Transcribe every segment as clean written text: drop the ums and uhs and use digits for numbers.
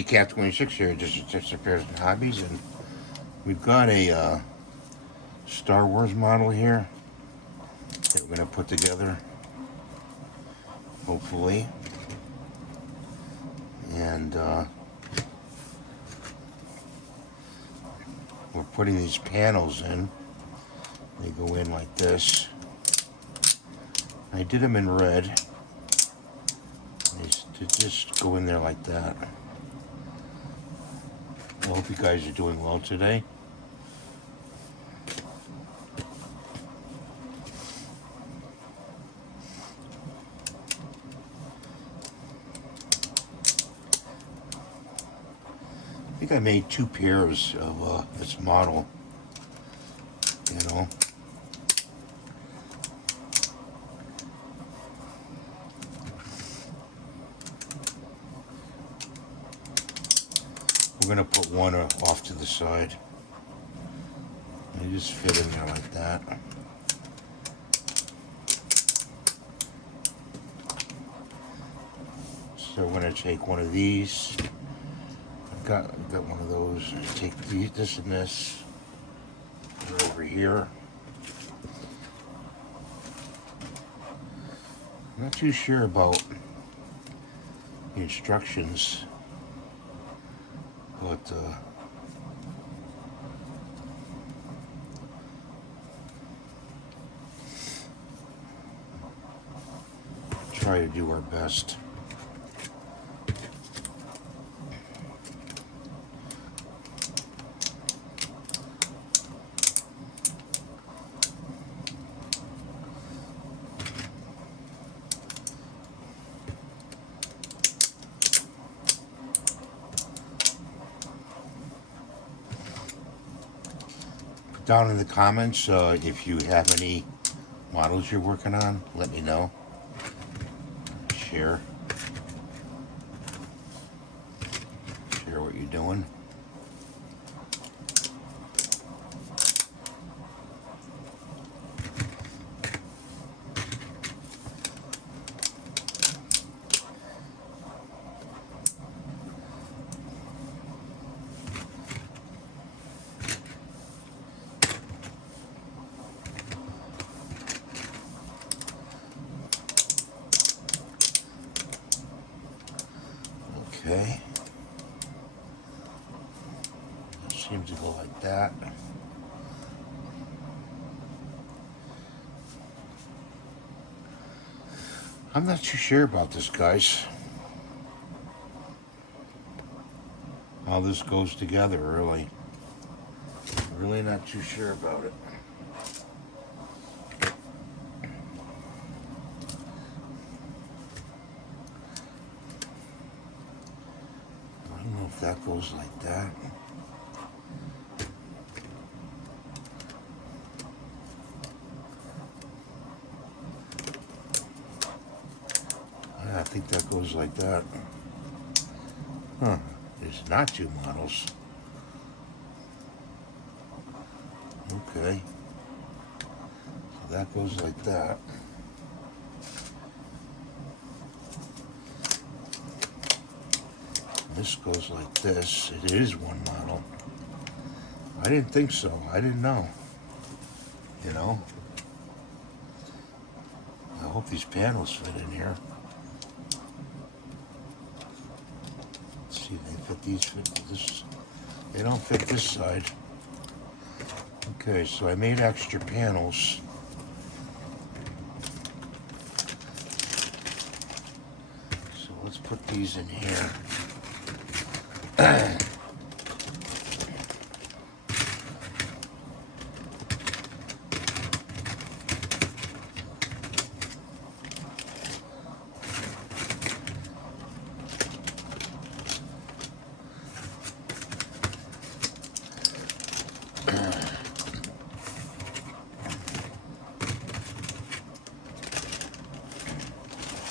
Cat 26 here, just repairs and hobbies, and we've got a Star Wars model here that we're going to put together, hopefully. And we're putting these panels in. They go in like this. I did them in red. They just go in there like that. I hope you guys are doing well today. I think I made 2 pairs of this model, you know. We're going to put one off to the side. They just fit in there like that. So we're going to take one of these. I've got one of those. Take this and this. Put it over here. I'm not too sure about the instructions. But try to do our best. Down in the comments, if you have any models you're working on, let me know. Share what you're doing. Okay. It seems to go like that. I'm not too sure about this, guys. How this goes together, really. Really not too sure about it. That goes like that. I think that goes like that. Huh. There's not 2 models. Okay. So that goes like that. This goes like this. It is 1 model. I didn't think so. I didn't know. You know? I hope these panels fit in here. Let's see, they fit these, fit this. They don't fit this side. Okay, so I made extra panels. So let's put these in here.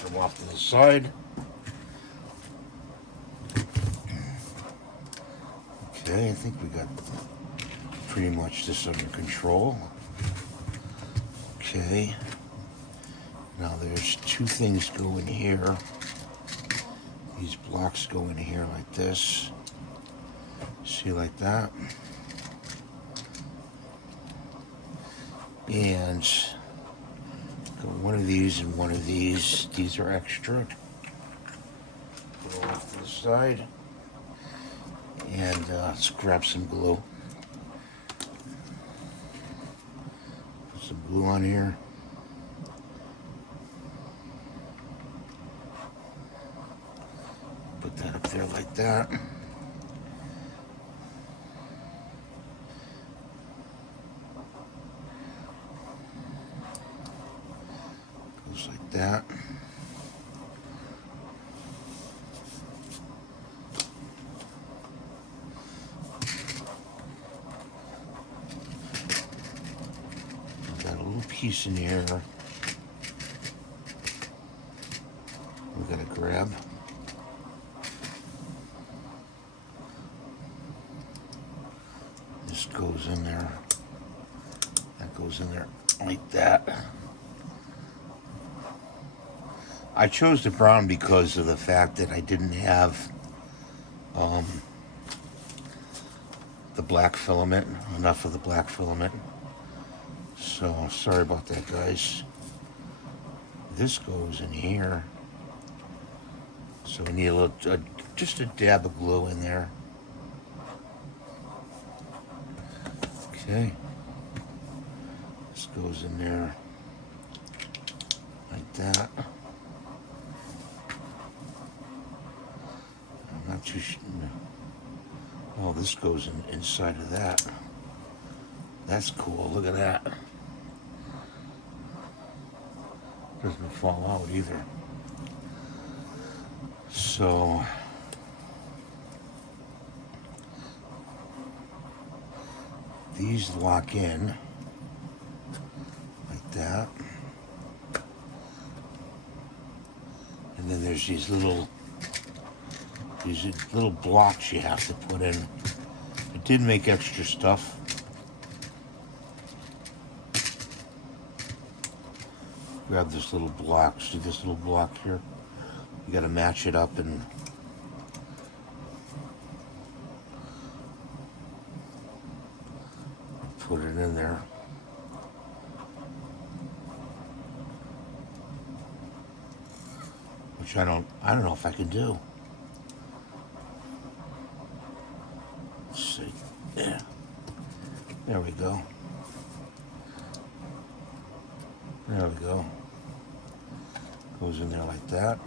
Them off to the side. Okay, I think we got pretty much this under control. Okay. Now there's 2 things going here. These blocks go in here like this. See, like that. And go one of these and one of these. These are extra. Go off to the side. And let's grab some glue. Put some glue on here. Put that up there like that. Goes like that. Got a little piece in here. We gotta grab. This goes in there. That goes in there like that. I chose the brown because of the fact that I didn't have the black filament, enough of the black filament. So sorry about that, guys. This goes in here. So we need a little, just a dab of glue in there. Okay. This goes in there like that. I'm not too sure. Oh, this goes inside of that. That's cool. Look at that. Doesn't fall out either. So these lock in like that. And then there's these little blocks you have to put in. I did make extra stuff. Grab this little block. See this little block here? You gotta match it up and put it in there. Which I don't know if I can do. Let's see. Yeah. There we go. There we go. Goes in there like that.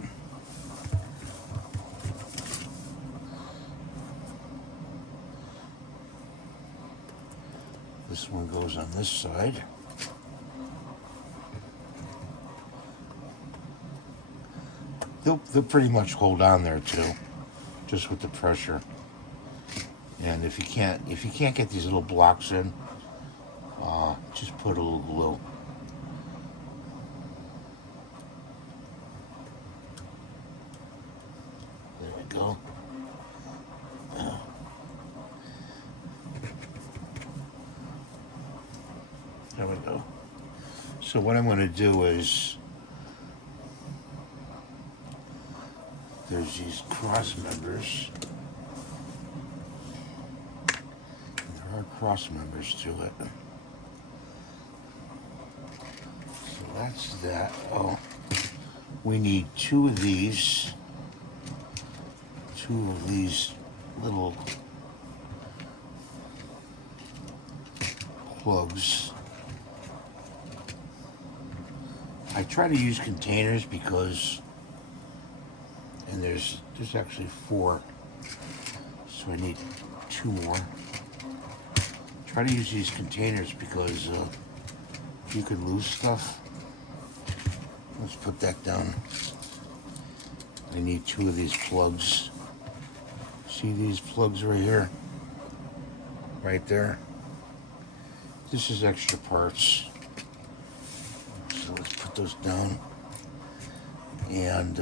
This one goes on this side. They'll pretty much hold on there too, just with the pressure. And if you can't get these little blocks in, just put a little glue. There we go. There we go. So what I'm going to do is, there's these cross members. There are cross members to it. So that's that. Oh, we need two of these little plugs. I try to use containers because, and there's actually 4, so I need 2 more. Try to use these containers because you could lose stuff. Let's put that down. I need 2 of these plugs. See these plugs right here? Right there. This is extra parts. So let's put those down. And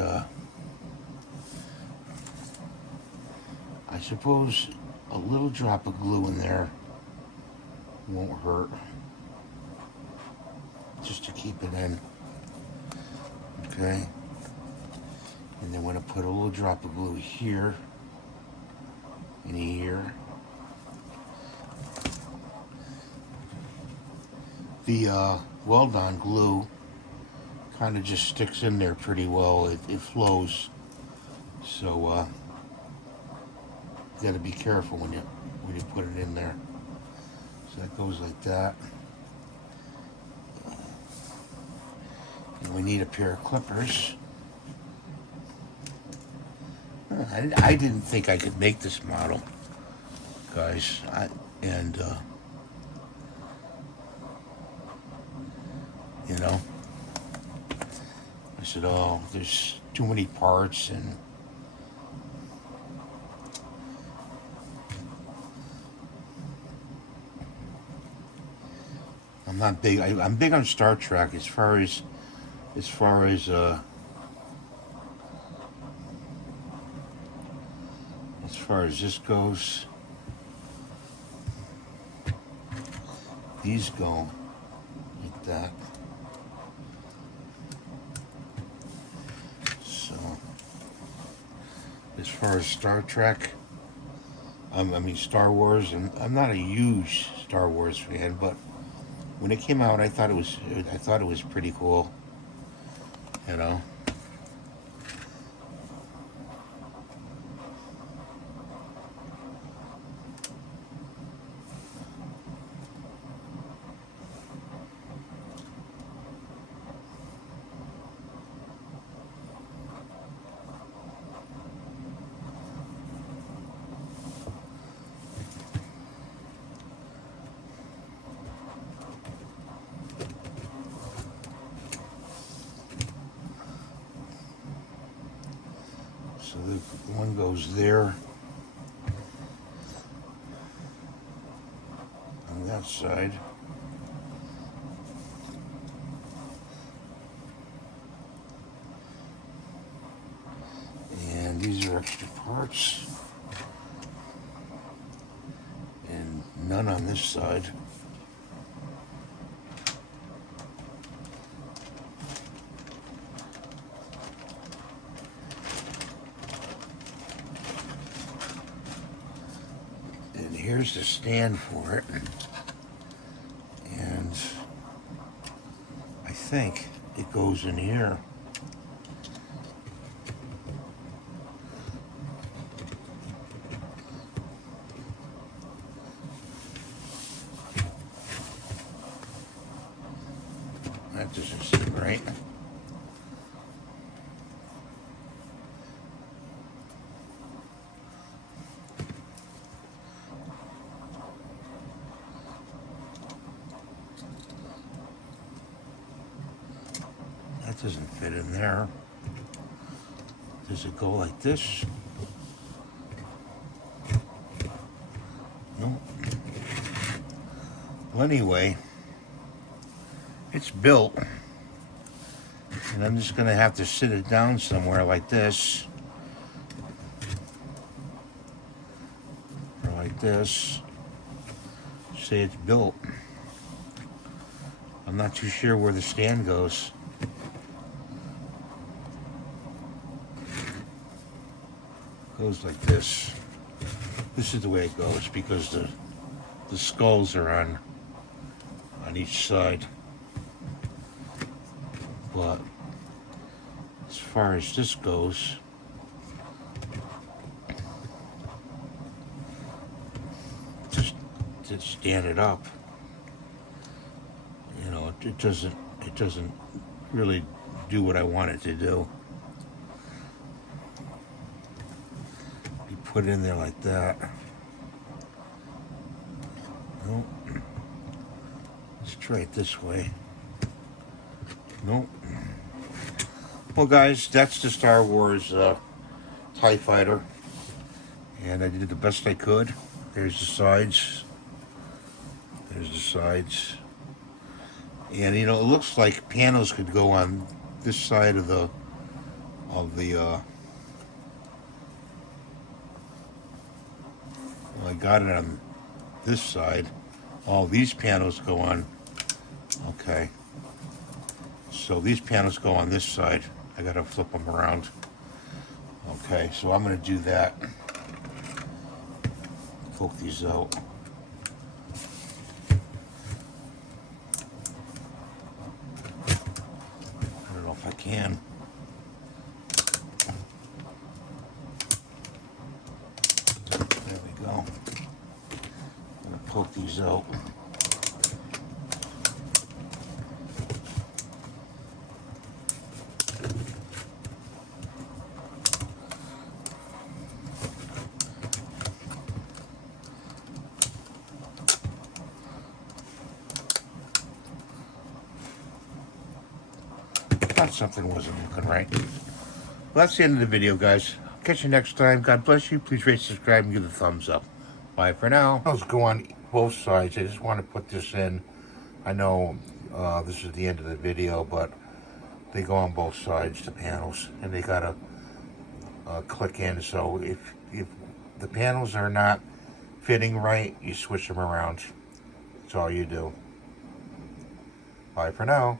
I suppose a little drop of glue in there won't hurt. Just to keep it in. Okay. And then we're going to put a little drop of glue here and here. The weld-on glue kind of just sticks in there pretty well. It flows. So you got to be careful when you put it in there. So that goes like that. And we need a pair of clippers. I didn't think I could make this model, guys. You know, I said, oh, there's too many parts, and I'm not big. I'm big on Star Trek as far as this goes. These go like that. So, as far as Star Trek, I mean Star Wars, and I'm not a huge Star Wars fan, but when it came out, I thought it was pretty cool. You know. So the one goes there on that side. And these are extra parts. And none on this side. Here's the stand for it, and I think it goes in here. That doesn't seem right. That doesn't fit in there. Does it go like this? No. Well, anyway, it's built, and I'm just going to have to sit it down somewhere like this, or like this. Say it's built. I'm not too sure where the stand goes. Goes like this. This is the way it goes because the skulls are on each side. But as far as this goes, just to stand it up, you know, it doesn't really do what I want it to do. You put it in there like that. Nope. Let's try it this way. Nope. Well, guys, that's the Star Wars TIE Fighter. And I did the best I could. There's the sides. There's the sides. And, you know, it looks like panels could go on this side of the well, I got it on this side. All these panels go on. Okay. So these panels go on this side. I gotta flip them around. Okay, so I'm going to do that. Poke these out. I don't know if I can. There we go. I'm going to poke these out. Thought something wasn't looking right. Well, that's the end of the video, guys. Catch you next time. God bless you. Please rate, subscribe, and give a thumbs up. Bye for now. Let's go on both sides. I just want to put this in. I know this is the end of the video, but they go on both sides, the panels, and they gotta click in. So if the panels are not fitting right, you switch them around. That's all you do. Bye for now.